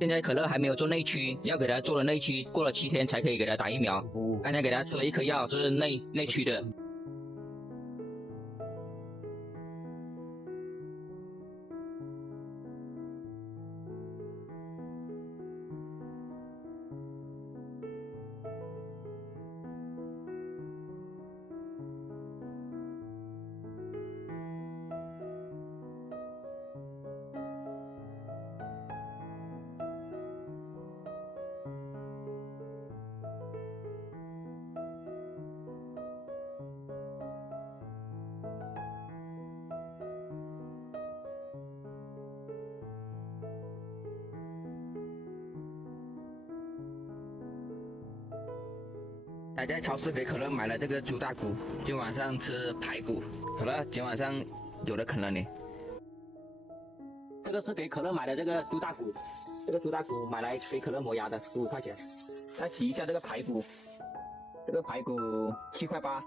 现在可乐还没有做内驱，要给它做了内驱，过了7天才可以给它打疫苗。刚才给它吃了一颗药，是内驱的。还在超市给可乐买了这个猪大骨，今晚上吃排骨。可乐，今晚上有的啃了你。这个是给可乐买的这个猪大骨，这个猪大骨买来给可乐磨牙的，15块钱。再洗一下这个排骨，这个排骨7块8。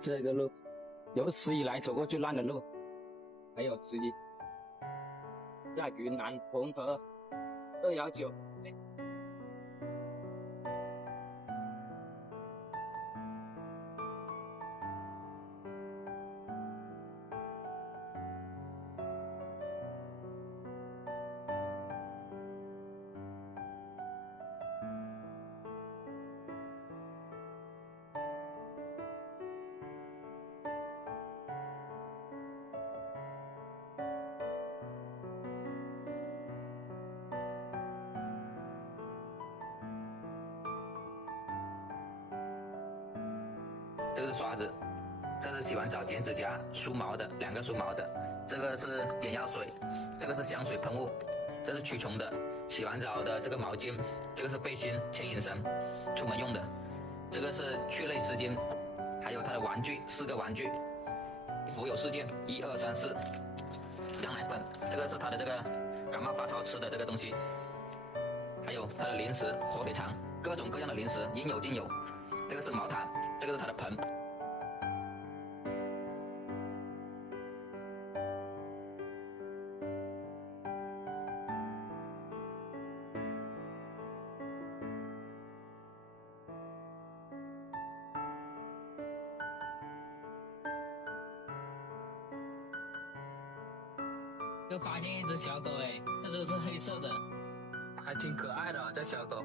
这个路有史以来走过最烂的路，没有之一。在云南红河219。这个是刷子，这是洗完澡剪指甲梳毛的，2个梳毛的。这个是眼药水，这个是香水喷雾，这是驱虫的。洗完澡的这个毛巾，这个是背心牵引绳，出门用的。这个是去泪湿巾，还有它的玩具，4个玩具。衣服有4件，1、2、3、4。羊奶粉，这个是它的这个感冒发烧吃的这个东西，还有它的零食火腿肠，各种各样的零食应有尽有。这个是毛毯，这个是它的盆。又发现一只小狗哎，这只是黑色的，还挺可爱的这小狗。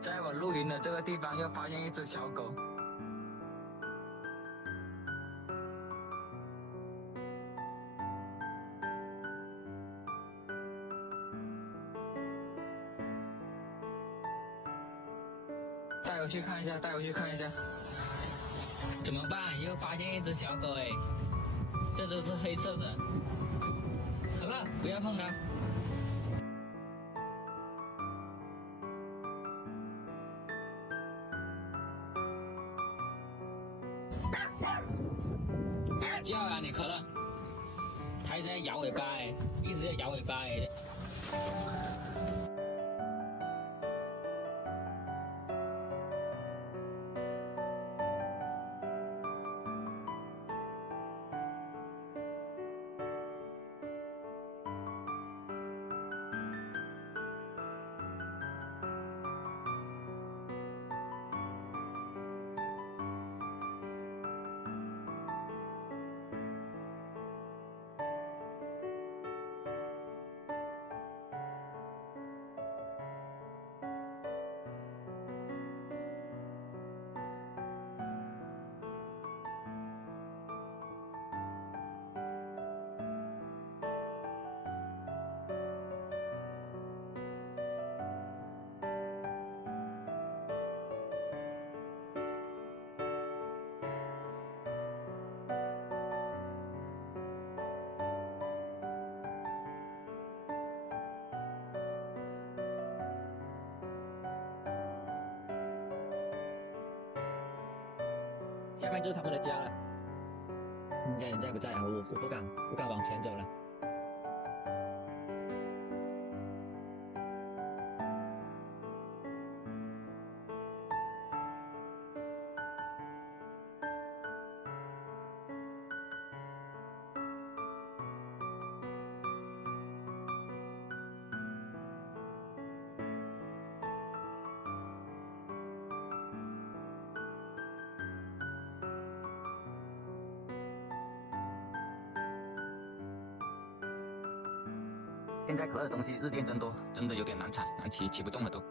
在我露营的这个地方又发现一只小狗。带回去看一下，带回去看一下。怎么办？又发现一只小狗哎，这只是黑色的。可乐，不要碰它。叫啊你可乐，它一直在摇尾巴哎，一直在摇尾巴哎。下面就是他们的家了。看家人在不在啊？我不敢往前走了。现在可乐的东西日渐增多，真的有点难踩，骑不动了都。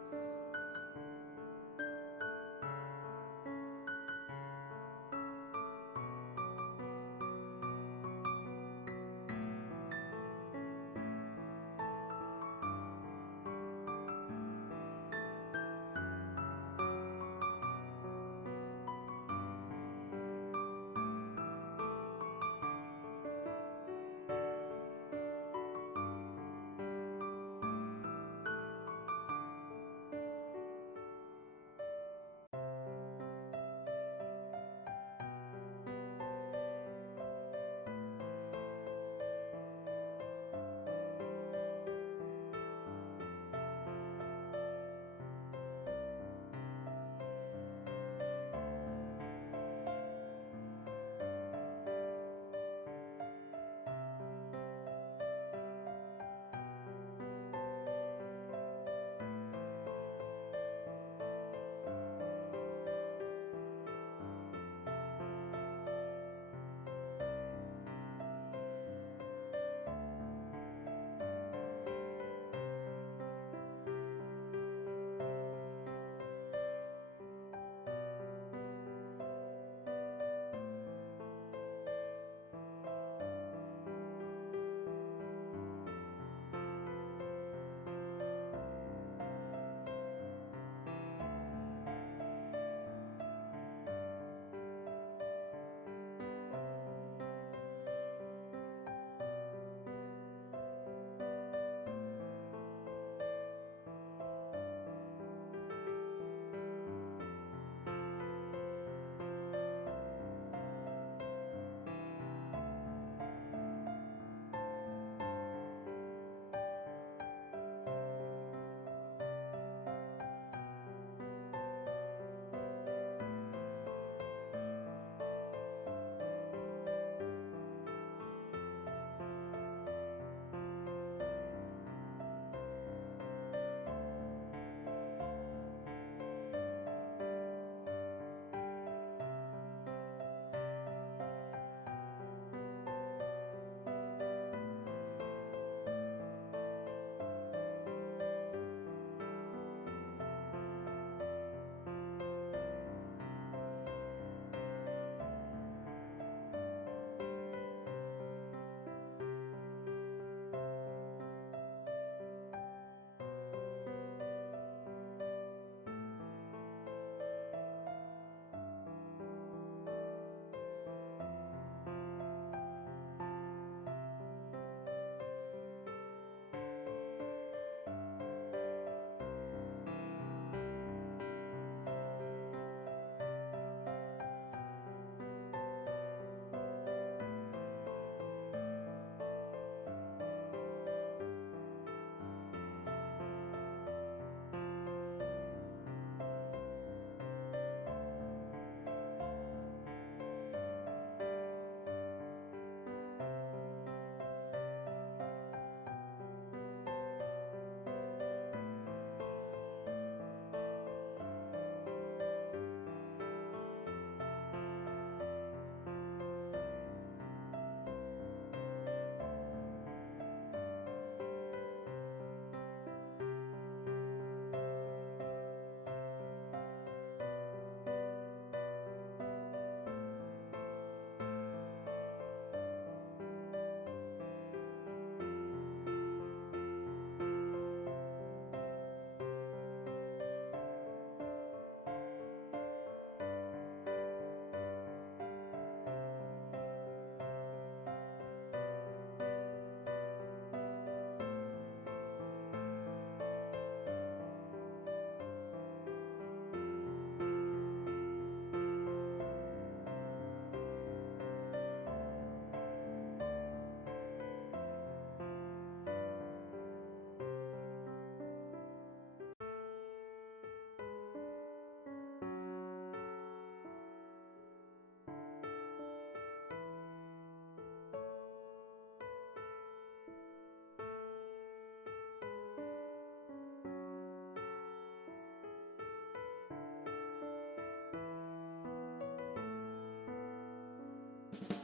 拜。